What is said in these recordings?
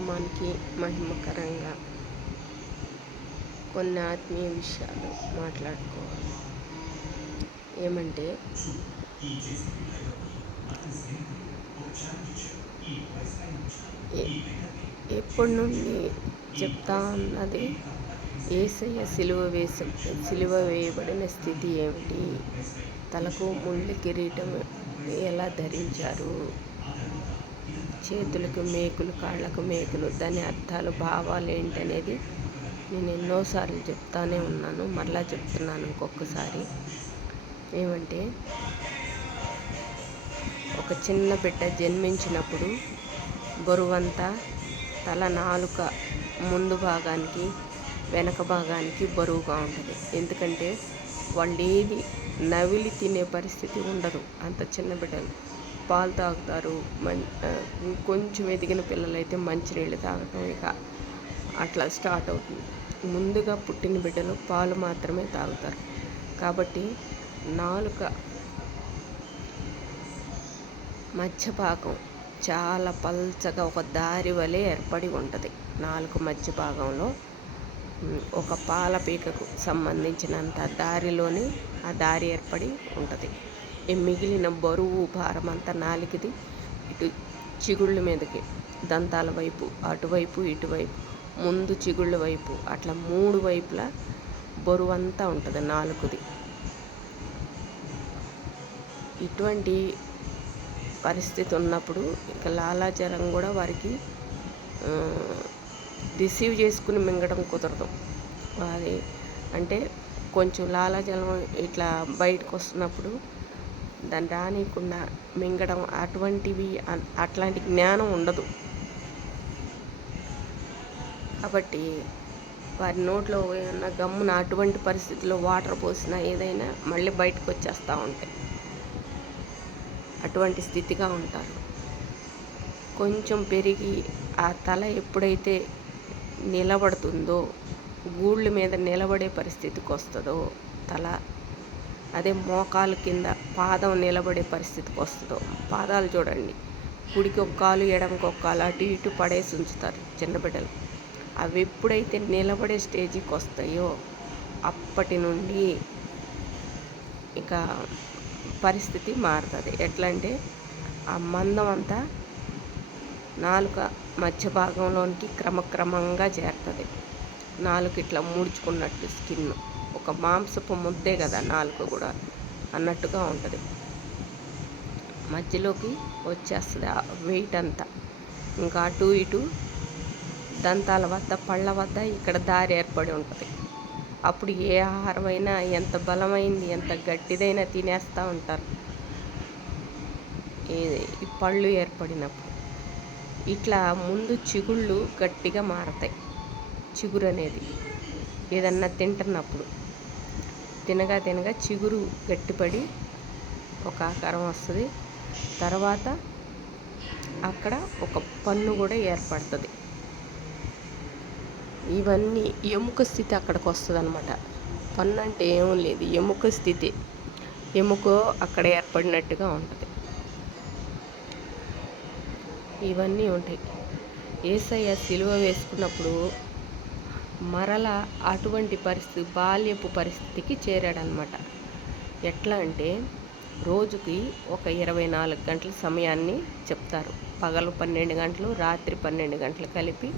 నామానికి మహిమకరంగా కొన్ని ఆత్మీయ విషయాలు మాట్లాడుకోవాలి. ఏమంటే ఎప్పటి నుండి చెప్తా ఉన్నది యేసయ్య సిలువ వేయబడిన స్థితి ఏమిటి, తలకు ముళ్ళ కిరీటం ఎలా ధరించారు, చేతులకు మేకులు, కాళ్ళకు మేకులు, దాని అర్థాలు, భావాలు ఏంటనేది నేను ఎన్నోసార్లు చెప్తానే ఉన్నాను. మరలా చెప్తున్నాను ఇంకొకసారి. ఏమంటే ఒక చిన్న బిడ్డ జన్మించినప్పుడు బరువంతా తల, నాలుక ముందు భాగానికి వెనక భాగానికి బరువుగా ఉంటుంది. ఎందుకంటే వాళ్ళు ఏది నవిలి తినే పరిస్థితి ఉండదు. అంత చిన్న బిడ్డలు పాలు తాగుతారు. కొంచెం ఎదిగిన పిల్లలైతే మంచినీళ్ళు తాగటం ఇక అట్లా స్టార్ట్ అవుతుంది. ముందుగా పుట్టిన బిడ్డలు పాలు మాత్రమే తాగుతారు. కాబట్టి నాలుక మధ్య భాగం చాలా పల్చగా ఒక దారి వలె ఏర్పడి ఉంటుంది. నాలుక మధ్య భాగంలో ఒక పాల పీకకు సంబంధించినంత దారిలోనే ఆ దారి ఏర్పడి ఉంటుంది. ఈ మిగిలిన బరువు భారం అంతా నాలుకది ఇటు చిగుళ్ళ మీదకి, దంతాల వైపు, అటువైపు ఇటువైపు, ముందు చిగుళ్ళ వైపు, అట్లా 3 వైపులా బరువు అంతా ఉంటుంది నాలుకది. ఇటువంటి పరిస్థితి ఉన్నప్పుడు ఇక లాలాజలం కూడా వారికి రిసీవ్ చేసుకుని మింగడం కుదరదు. అది అంటే కొంచెం లాలాజలం ఇట్లా బయటకు వస్తున్నప్పుడు దాన్ని రానియకుండా మింగడం అట్లాంటి జ్ఞానం ఉండదు. కాబట్టి వారి నోట్లో ఏమన్నా గమ్మున అటువంటి పరిస్థితుల్లో వాటర్ పోసినా ఏదైనా మళ్ళీ బయటకు వచ్చేస్తూ ఉంటాయి. అటువంటి స్థితిగా ఉంటారు. కొంచెం పెరిగి ఆ తల ఎప్పుడైతే నిలబడుతుందో, గూళ్ళ మీద నిలబడే పరిస్థితికి వస్తుందో తల, అదే మోకాలు కింద పాదం నిలబడే పరిస్థితికి వస్తుందో, పాదాలు చూడండి, కుడికి ఒక కాలు ఎడమకి ఒక కాలు అటు ఇటు పడేసి ఉంచుతారు చిన్న బిడ్డలు. అవి ఎప్పుడైతే నిలబడే స్టేజికి వస్తాయో అప్పటి నుండి ఇక పరిస్థితి మారుతుంది. ఎట్లా అంటే ఆ మందం అంతా నాలుక మధ్య భాగంలోనికి క్రమక్రమంగా చేరుతుంది. నాలుక ఇట్లా ముడుచుకున్నట్టు స్కిన్, ఒక మాంసపు ముద్దే కదా నాలుక కూడా అన్నట్టుగా ఉంటుంది. మధ్యలోకి వచ్చేస్తుంది ఆ వెయిట్ అంతా. ఇంకా అటు ఇటు దంతాల వద్ద, పళ్ళ వద్ద ఇక్కడ దారి ఏర్పడి ఉంటుంది. అప్పుడు ఏ ఆహారమైనా ఎంత బలమైంది, ఎంత గట్టిదైనా తినేస్తూ ఉంటారు ఈ పళ్ళు ఏర్పడినప్పుడు. ఇట్లా ముందు చిగుళ్ళు గట్టిగా మారతాయి. చిగురు అనేది ఏదన్నా తింటున్నప్పుడు తినగా చిగురు గట్టిపడి ఒక ఆకారం వస్తుంది. తర్వాత అక్కడ ఒక పన్ను కూడా ఏర్పడుతుంది. ఇవన్నీ ఎముక స్థితి అక్కడికి వస్తుంది అన్నమాట. పన్ను అంటే ఏమీ లేదు, ఎముక స్థితి. ఎముక అక్కడ ఏర్పడినట్టుగా ఉంటుంది. ఇవన్నీ ఉంటాయి. యేసయ్య సిలువ వేసుకున్నప్పుడు మరలా అటువంటి పరిస్థితి, బాల్యపు పరిస్థితికి చేరాడనమాట. ఎట్లా అంటే రోజుకి ఒక 24 గంటల సమయాన్ని చెప్తారు. పగలు 12 గంటలు, రాత్రి 12 గంటలు కలిపి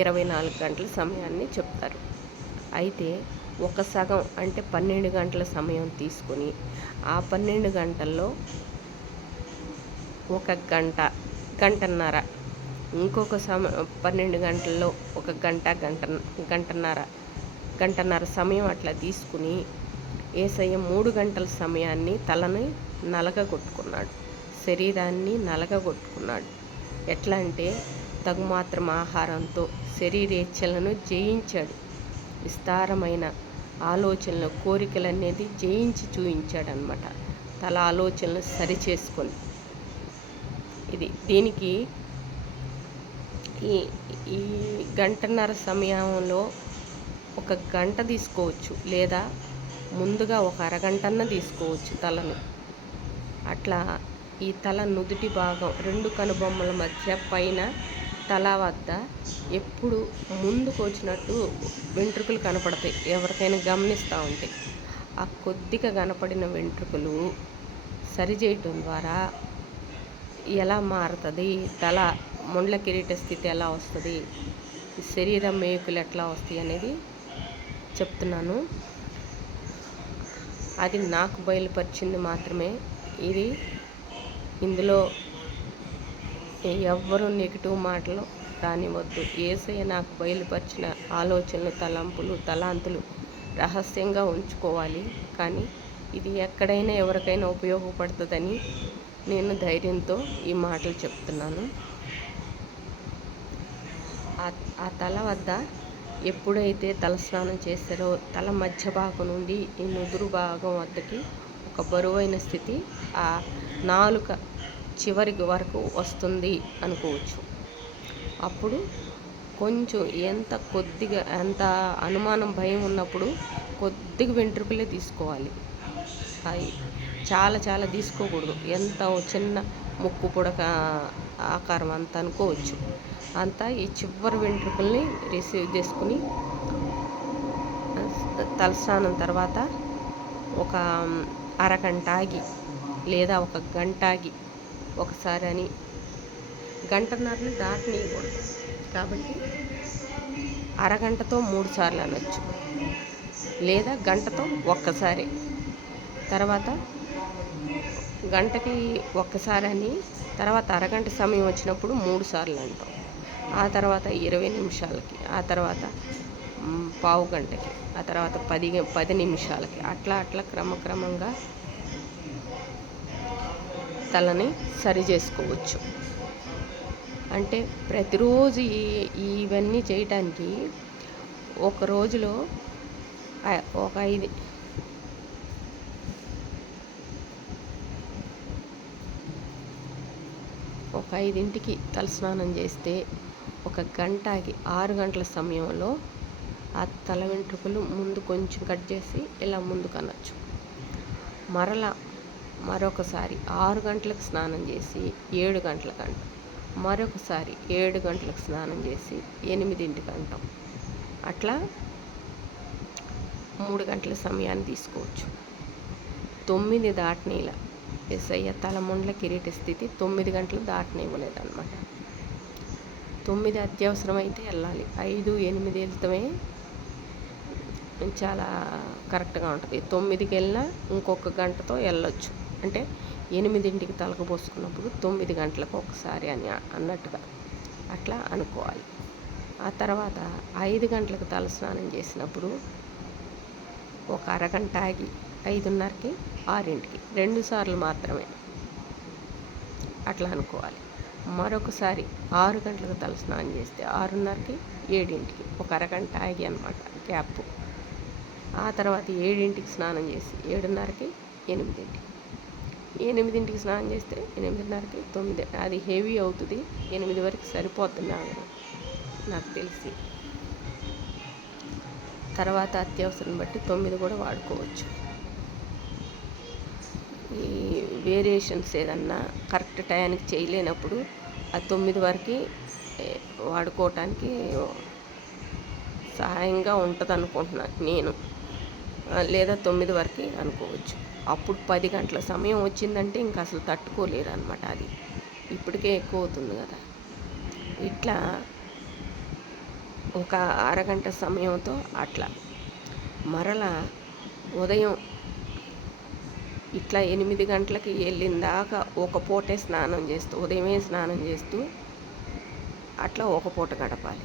24 గంటల సమయాన్ని చెప్తారు. అయితే ఒక సగం అంటే 12 గంటల సమయం తీసుకొని ఆ 12 గంటల్లో ఒక గంటన్నర, ఇంకొక 12 గంటల్లో ఒక గంటన్నర సమయం అట్లా తీసుకుని యేసయ్య 3 గంటల సమయాన్ని తలని నలగగొట్టుకున్నాడు, శరీరాన్ని నలగగొట్టుకున్నాడు. ఎట్లా అంటే తగుమాత్రం ఆహారంతో శరీరేచ్ఛలను జయించాడు. విస్తారమైన ఆలోచనలు, కోరికలు అనేది జయించి చూపించాడనమాట. తల ఆలోచనలు సరిచేసుకొని. దీనికి ఈ గంటన్నర సమయంలో ఒక గంట తీసుకోవచ్చు, లేదా ముందుగా ఒక అరగంటన్న తీసుకోవచ్చు తలను. అట్లా ఈ తల నుదుటి భాగం 2 కనుబొమ్మల మధ్య పైన తల వద్ద ఎప్పుడు ముందుకు వచ్చినట్టు వెంట్రుకలు కనపడతాయి, ఎవరికైనా గమనిస్తూ ఉంటే. ఆ కొద్దిగా కనపడిన వెంట్రుకలు సరిచేయటం ద్వారా ఎలా మారుతుంది, తల ముండ్ల కిరీట స్థితి ఎలా వస్తుంది, శరీరం మేకులు ఎట్లా వస్తాయి అనేది చెప్తున్నాను. అది నాకు బయలుపరిచింది మాత్రమే. ఇందులో ఎవ్వరూ నెగిటివ్ మాటలు రానివద్దు. యేసయ్య నాకు బయలుపరిచిన ఆలోచనలు, తలంపులు, తలాంతులు రహస్యంగా ఉంచుకోవాలి. కానీ ఇది ఎక్కడైనా ఎవరికైనా ఉపయోగపడుతుందని నేను ధైర్యంతో ఈ మాటలు చెప్తున్నాను. ఆ తల వద్ద ఎప్పుడైతే తలస్నానం చేస్తారో తల మధ్య భాగం నుండి ఈ నుదురు భాగం వద్దకి ఒక బరువైన స్థితి ఆ నాలుక చివరికి వరకు వస్తుంది అనుకోవచ్చు. అప్పుడు కొంచెం ఎంత అనుమానం, భయం ఉన్నప్పుడు కొద్దిగా వెంట్రుకలే తీసుకోవాలి. అవి చాలా తీసుకోకూడదు. ఎంత చిన్న ముక్కు పుడక ఆకారం అంత అనుకోవచ్చు. అంతా ఈ చివరి వెంట్రుకల్ని రిసీవ్ చేసుకుని తలస్నానం తర్వాత ఒక అరగంట ఆగి లేదా ఒక గంట ఆగి ఒకసారి అని, గంటన్నరని దాటనీయకూడదు. కాబట్టి అరగంటతో 3 సార్లు అనొచ్చు, లేదా గంటతో ఒక్కసారి. తర్వాత గంటకి ఒక్కసారి అని, తర్వాత అరగంట సమయం వచ్చినప్పుడు 3 సార్లు అంటాం. ఆ తర్వాత 20 నిమిషాలకి, ఆ తర్వాత పావు గంటకి, ఆ తర్వాత 10 నిమిషాలకి, అట్లా క్రమక్రమంగా తలని సరి చేసుకోవచ్చు. అంటే ప్రతిరోజు ఇవన్నీ చేయటానికి ఒక రోజులో ఒక 5ంటికి తలస్నానం చేస్తే ఒక గంటకి 6 గంటల సమయంలో ఆ తల వెంట్రుకలు ముందు కొంచెం కట్ చేసి ఇలా ముందుకు అనొచ్చు. మరొకసారి 6 గంటలకు స్నానం చేసి 7 గంటలకు అంటాం. మరొకసారి 7 గంటలకు స్నానం చేసి 8ంటికి అంటాం. అట్లా 3 గంటల సమయాన్ని తీసుకోవచ్చు. 9 దాటనీలా యేసయ్య తల ముండ్ల కిరీట స్థితి 9 గంటలు దాటనివ్వలేదన్నమాట. 9 అత్యవసరమైతే వెళ్ళాలి. 5, 8 వెళ్తామే చాలా కరెక్ట్గా ఉంటుంది. 9కి వెళ్ళినా ఇంకొక గంటతో వెళ్ళొచ్చు. అంటే 8ంటికి తలకు పోసుకున్నప్పుడు 9 గంటలకు ఒకసారి అన్నట్టుగా అట్లా అనుకోవాలి. ఆ తర్వాత 5 గంటలకు తలస్నానం చేసినప్పుడు ఒక అరగంట ఆగి 5:30కి, 6ంటికి 2 సార్లు మాత్రమే అట్లా అనుకోవాలి. మరొకసారి 6 గంటలకు తలస్నానం చేస్తే 6:30కి, 7ంటికి ఒక అరగంట ఆగి అన్నమాట గ్యాప్. ఆ తర్వాత 7ంటికి స్నానం చేసి 7:30కి, 8ంటికి, 8ంటికి స్నానం చేస్తే 8:30కి, 9. అది హెవీ అవుతుంది. 8 వరకు సరిపోతుంది నాకు తెలిసి. తర్వాత అత్యవసరం బట్టి 9 కూడా వాడుకోవచ్చు. ఈ వేరియేషన్స్ ఏదన్నా కరెక్ట్ టయానికి చేయలేనప్పుడు ఆ 9 వరకు వాడుకోవటానికి సహాయంగా ఉంటుంది అనుకుంటున్నాను నేను. లేదా 9 వరకు అనుకోవచ్చు. అప్పుడు 10 గంటల సమయం వచ్చిందంటే ఇంకా అసలు తట్టుకోలేరు అనమాట. అది ఇప్పటికే ఎక్కువ అవుతుంది కదా. ఇట్లా ఒక అరగంట సమయంతో అట్లా మరలా ఉదయం ఇట్లా 8 గంటలకి వెళ్ళిన దాకా ఒక పూటే స్నానం చేస్తూ, ఉదయమే స్నానం చేస్తూ అట్లా ఒక పూట గడపాలి.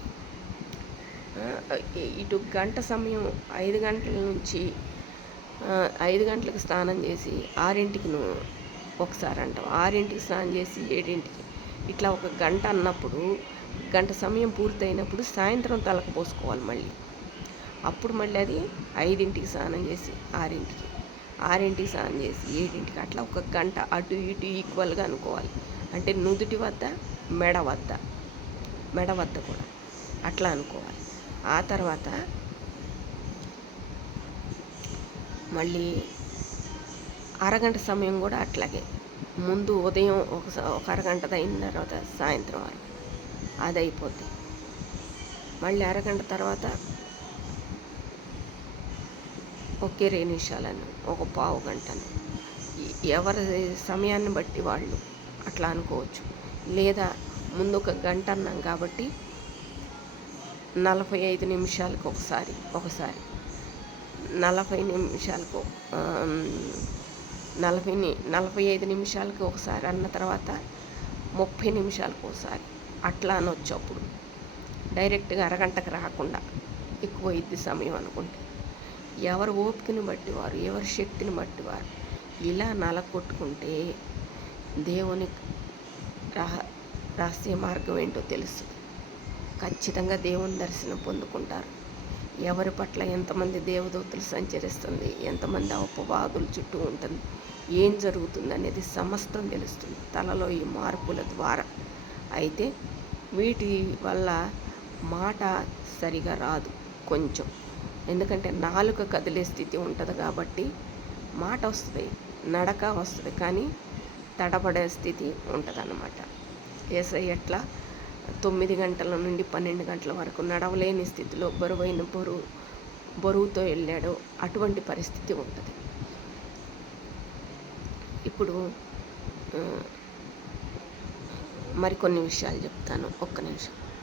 ఇటు గంట సమయం 5 గంటల నుంచి 5 గంటలకు స్నానం చేసి 6ంటికి ఒకసారి అంటాం. 6ంటికి స్నానం చేసి 7ంటికి ఇట్లా ఒక గంట అన్నప్పుడు, గంట సమయం పూర్తయినప్పుడు సాయంత్రం తలకు పోసుకోవాలి మళ్ళీ. అప్పుడు మళ్ళీ అది 5ంటికి స్నానం చేసి 6ంటికి, 6ంటికి స్నానం చేసి 7ంటికి అట్లా ఒక గంట అటు ఇటు ఈక్వల్గా అనుకోవాలి. అంటే నుదుటి వద్ద, మెడ వద్ద కూడా అట్లా అనుకోవాలి. ఆ తర్వాత మళ్ళీ అరగంట సమయం కూడా అట్లాగే. ముందు ఉదయం ఒక అరగంట అయిన తర్వాత సాయంత్రం వరకు అది అయిపోద్ది. మళ్ళీ అరగంట తర్వాత ఒక 20 నిమిషాలను, ఒక పావు గంటను, ఎవరి సమయాన్ని బట్టి వాళ్ళు అట్లా అనుకోవచ్చు. లేదా ముందు ఒక గంట అన్నాం కాబట్టి 45 నిమిషాలకు ఒకసారి 40 నిమిషాలకు 45 నిమిషాలకు ఒకసారి అన్న తర్వాత 30 నిమిషాలకు ఒకసారి అట్లా అనొచ్చు. అప్పుడు డైరెక్ట్గా అరగంటకు రాకుండా ఎక్కువ ఇద్ది సమయం అనుకుంటే, ఎవరి ఓపికని బట్టి వారు, ఎవరి శక్తిని బట్టి వారు ఇలా కొట్టుకుంటే దేవుని రహస్య మార్గం ఏంటో తెలుస్తుంది. ఖచ్చితంగా దేవుని దర్శనం పొందుకుంటారు. ఎవరి పట్ల ఎంతమంది దేవదూతలు సంచరిస్తుంది, ఎంతమంది అపవాదుల చుట్టూ ఉంటుంది, ఏం జరుగుతుంది అనేది సమస్తం తెలుస్తుంది తలలో ఈ మార్పుల ద్వారా. అయితే వీటి వల్ల మాట సరిగా రాదు కొంచెం, ఎందుకంటే నాలుక కదిలే స్థితి ఉంటుంది కాబట్టి మాట వస్తుంది, నడక వస్తుంది, కానీ తడబడే స్థితి ఉంటుంది అన్నమాట. యేసయ్య ఎట్లా 9 గంటల నుండి 12 గంటల వరకు నడవలేని స్థితిలో బరువుతో వెళ్ళాడో అటువంటి పరిస్థితి ఉంటుంది. ఇప్పుడు మరికొన్ని విషయాలు చెప్తాను, ఒక్క నిమిషం.